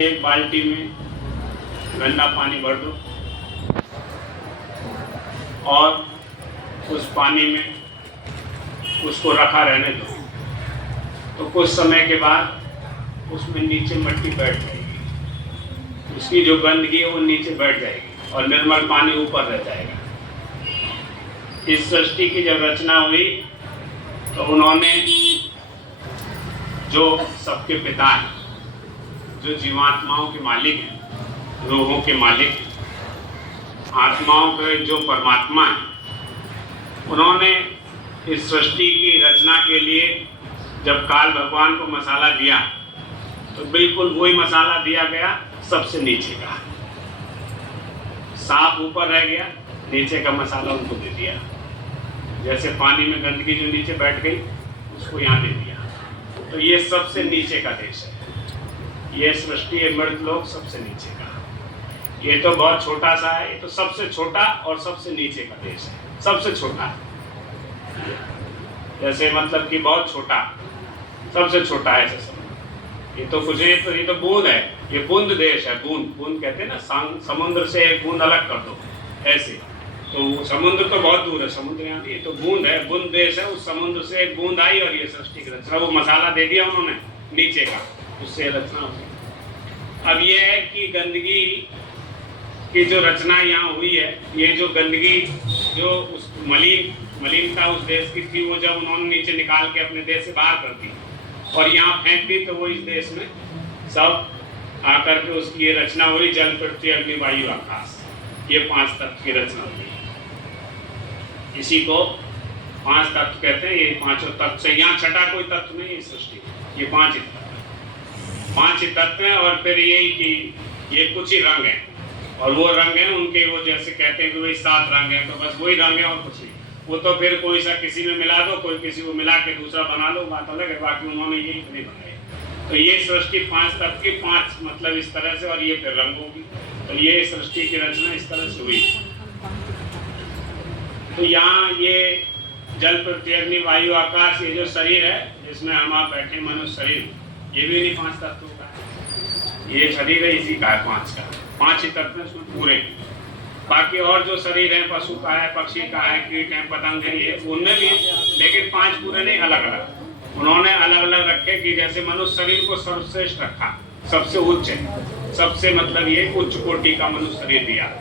एक बाल्टी में गंदा पानी भर दो और उस पानी में उसको रखा रहने दो, तो कुछ समय के बाद उसमें नीचे मिट्टी बैठ जाएगी, उसकी जो गंदगी है वो नीचे बैठ जाएगी और निर्मल पानी ऊपर रह जाएगा। इस सृष्टि की जब रचना हुई तो उन्होंने जो सबके पिता हैं, जो जीवात्माओं के मालिक हैं, रूहों के मालिक हैं, आत्माओं के जो परमात्मा हैं, उन्होंने इस सृष्टि की रचना के लिए जब काल भगवान को मसाला दिया तो बिल्कुल वही मसाला दिया गया सबसे नीचे का। सांप ऊपर रह गया, नीचे का मसाला उनको दे दिया। जैसे पानी में गंदगी जो नीचे बैठ गई उसको यहाँ दे दिया। तो ये सबसे नीचे का देश है, ये सृष्टि है मृतलोक सबसे नीचे का। ये तो बहुत छोटा सा है, ये तो सबसे छोटा और सबसे नीचे का देश है, सबसे छोटा है। जैसे मतलब कि बहुत छोटा, सबसे छोटा है ऐसे समझ। ये तो कुछ है, तो ये तो बूंद है, ये बूंद देश है। बूंद बूंद कहते हैं ना, समुद्र से एक बूंद अलग कर दो ऐसे। तो समुद्र तो बहुत दूर है, समुद्र यहाँ भी, ये तो बूंद है, बूंद देश है। उस समुद्र से एक बूंद आई और ये सृष्टि की रचना, वो मसाला दे दिया उन्होंने नीचे का, उससे रचना हुई। अब ये है कि गंदगी की जो रचना यहाँ हुई है, ये जो गंदगी जो उस मलिनता उस देश की थी, वो जब उन्होंने नीचे निकाल के अपने देश से बाहर कर दी और यहाँ फेंक दी, तो वो इस देश में सब आकर के उसकी ये रचना हुई। जल, पृथ्वी, अग्नि, वायु, आकाश, ये 5 तत्व की रचना हुई। इसी को 5 तत्व कहते हैं। ये 5 तत्व से, यहाँ छठा कोई तत्व नहीं है सृष्टि, ये 5 ही तत्व हैं। और फिर यही कि ये कुछ ही रंग हैं और वो रंग हैं उनके, वो जैसे कहते हैं कि भाई 7 रंग हैं, तो बस वही रंग है और कुछ नहीं। वो तो फिर कोई सा किसी में मिला दो, कोई किसी को मिला के दूसरा बना लो, बात अलग है। बाकी उन्होंने यही नहीं बनाया। तो ये सृष्टि 5 तत्व की 5 मतलब इस तरह से, और ये फिर रंग होगी। तो ये सृष्टि की रचना इस तरह से हुई। तो यहाँ ये जल, पृथ्वी, अग्नि, वायु, आकाश, ये जो शरीर है जिसमें हम आप बैठे मनुष्य शरीर, ये भी नहीं 5 तत्वों का, ये शरीर है इसी का है 5 का। 5 ही तत्व उसमें पूरे। बाकी और जो शरीर है, पशु का है, पक्षी का है, कीट है, पतंग है, ये उनमें भी, लेकिन 5 पूरे नहीं, अलग अलग उन्होंने अलग अलग रखे। कि जैसे मनुष्य शरीर को सर्वश्रेष्ठ रखा, सबसे उच्च है, सबसे मतलब ये उच्च कोटि का मनुष्य शरीर दिया।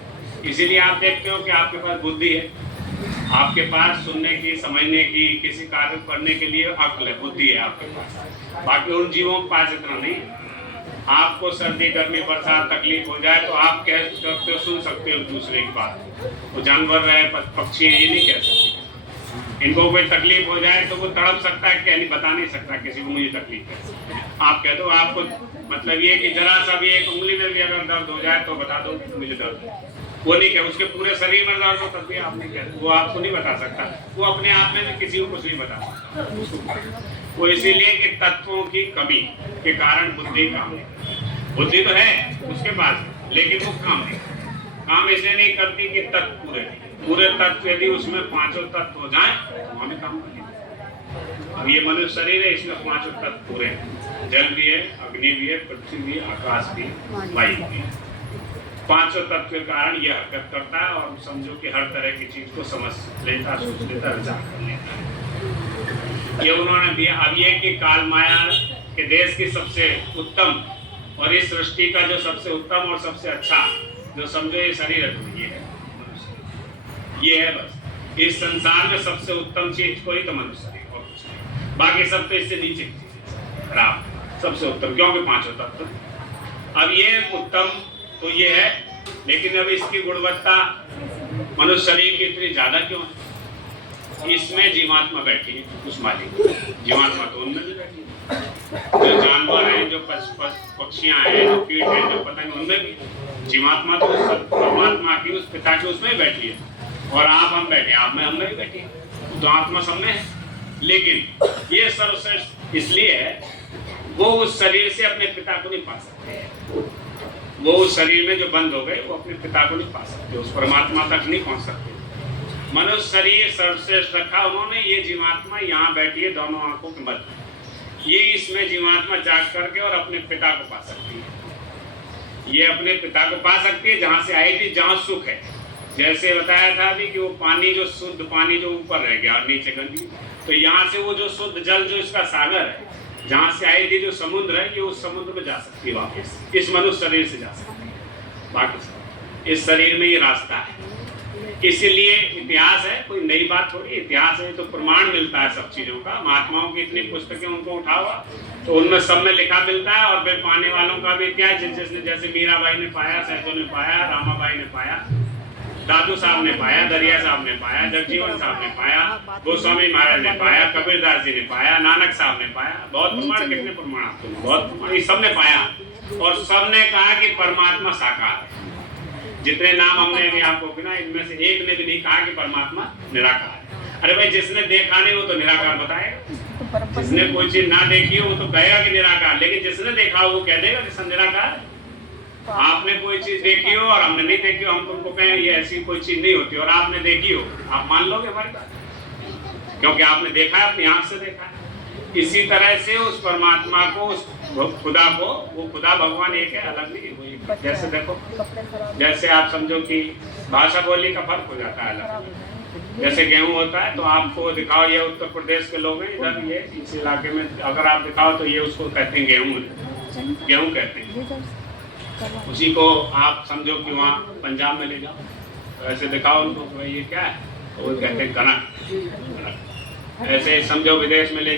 इसीलिए आप देखते हो कि आपके पास बुद्धि है, आपके पास सुनने की, समझने की, किसी कार्य करने के लिए अक्ल है, बुद्धि है आपके पास। बाकी उन जीवों के पास इतना नहीं। आपको सर्दी, गर्मी, बरसात तकलीफ हो जाए तो आप कह सकते हो, सुन सकते हो दूसरे की बात। वो जानवर रहे, पक्षी है, ये नहीं कह सकते। इनको कोई तकलीफ हो जाए तो वो तड़प सकता है, क्या नहीं बता नहीं सकता किसी को मुझे तकलीफ है। आप कह दो, आपको मतलब ये कि जरा सा भी एक उंगली में भी अगर दर्द हो जाए तो बता दो मुझे दर्द है। वो नहीं कह, उसके पूरे शरीर में दर्द हो तब भी आप नहीं कहते, वो आपको नहीं बता सकता। वो अपने आप में भी किसी को कुछ नहीं बता सकता। वो इसीलिए कि तत्वों की कमी के कारण बुद्धि काम नहीं। बुद्धि तो है उसके पास, लेकिन वो काम नहीं, काम इसलिए नहीं करती कि तत्व पूरे तत्व यदि उसमें 5 तत्व हो जाए तो हमें काम करें। अब ये मनुष्य शरीर है, इसमें 5 तत्व पूरे हैं। जल भी है, अग्नि भी है, पृथ्वी भी, आकाश भी, वायु भी। 5 तत्व के कारण यह हरकत करता है और समझो कि हर तरह की चीज को समझ लेता, सोच लेता, विचार कर लेता है। ये उन्होंने दिया। अब ये कि काल माया के देश की सबसे उत्तम और इस सृष्टि का जो सबसे उत्तम और सबसे अच्छा जो समझो ये शरीर है, ये है मनुष्य, ये है बस। इस संसार में सबसे उत्तम चीज कोई तो मनुष्य शरीर और कुछ नहीं। बाकी सब तो इससे नीचे की चीज खराब, सबसे उत्तम क्योंकि 5 तत्व। अब ये उत्तम तो ये है, लेकिन अब इसकी गुणवत्ता मनुष्य शरीर की इतनी ज्यादा क्यों है? इसमें जीवात्मा बैठी है, उस मालिक जीवात्मा तो उनमें भी बैठी है। जो जानवर हैं, जो पक्षियां हैं, जो कीट हैं, जो पतंग, उनमें भी जीवात्मा तो परमात्मा की, उस पिता की उसमें बैठी है। और आप हम बैठे, आप में हम में भी बैठी है, तो आत्मा सब में है। लेकिन ये सर्वश्रेष्ठ इसलिए है, वो उस शरीर से अपने पिता को नहीं पा सकते। वो उस शरीर में जो बंद हो गए वो अपने पिता को नहीं पा सकते, उस परमात्मा तक नहीं पहुंच सकते। मनुष्य शरीर सर्वश्रेष्ठ रखा उन्होंने। ये जीवात्मा यहाँ बैठी है दोनों आंखों के मध्य, ये इसमें जीवात्मा जाग करके और अपने पिता को पा सकती है। ये अपने पिता को पा सकती है जहाँ से आई थी, जहाँ सुख है। जैसे बताया था अभी कि वो पानी जो शुद्ध पानी जो ऊपर रह गया और नीचे गंदगी, तो यहाँ से वो जो शुद्ध जल जो इसका सागर है, जहाँ से आई थी जो समुद्र है, ये उस समुद्र में जा सकती है वापस, इस मनुष्य शरीर से जा सकती है। बाकी इस शरीर में ये रास्ता है। इसीलिए इतिहास है, कोई नई बात थोड़ी। इतिहास है तो प्रमाण मिलता है सब चीजों का। महात्माओं की इतनी पुस्तकें उनको उठाओ तो उनमें सब में लिखा मिलता है। और फिर पाने वालों का भी इतिहास, जिसने जैसे मीराबाई ने पाया, सैजों ने पाया, रामाबाई ने पाया, दादू साहब ने पाया, दरिया साहब ने पाया, जगजीवन साहब ने पाया, गोस्वामी महाराज ने पाया, कबीरदास जी ने पाया, नानक साहब ने पाया। बहुत प्रमाण, कितने प्रमाण आपको, बहुत प्रमाण, सब ने पाया। और सब ने कहा कि परमात्मा साकार है। जितने नाम हमने अभी आपको गिना, इनमें से एक ने भी नहीं कहा कि परमात्मा निराकार है। अरे भाई, जिसने देखा नहीं वो तो निराकार बताएगा। जिसने कोई चीज ना देखी हो वो तो कहेगा कि निराकार, लेकिन जिसने देखा हो वो कह देगा कि सब निराकार है। आपने कोई चीज देखी हो और हमने नहीं देखी हो, हम तुमको कहें ये ऐसी कोई चीज नहीं होती, और आपने देखी हो, आप मान लोगे हमारी बात, क्योंकि आपने देखा है, अपनी आंख से देखा है। इसी तरह से उस परमात्मा को, उस खुदा को, वो खुदा भगवान एक है, अलग नहीं है। जैसे देखो, जैसे आप समझो कि भाषा बोली का फर्क हो जाता है अलग। जैसे गेहूं होता है तो आपको दिखाओ ये उत्तर प्रदेश के लोग हैं, इधर ये इस इलाके में अगर आप दिखाओ तो ये उसको कहते हैं गेहूं, गेहूं कहते हैं। उसी को आप समझो कि वहाँ पंजाब में ले जाओ, तो ऐसे दिखाओ उनको भाई ये क्या है, तो वो कहते हैं कनक। ऐसे समझो विदेश में ले जाओ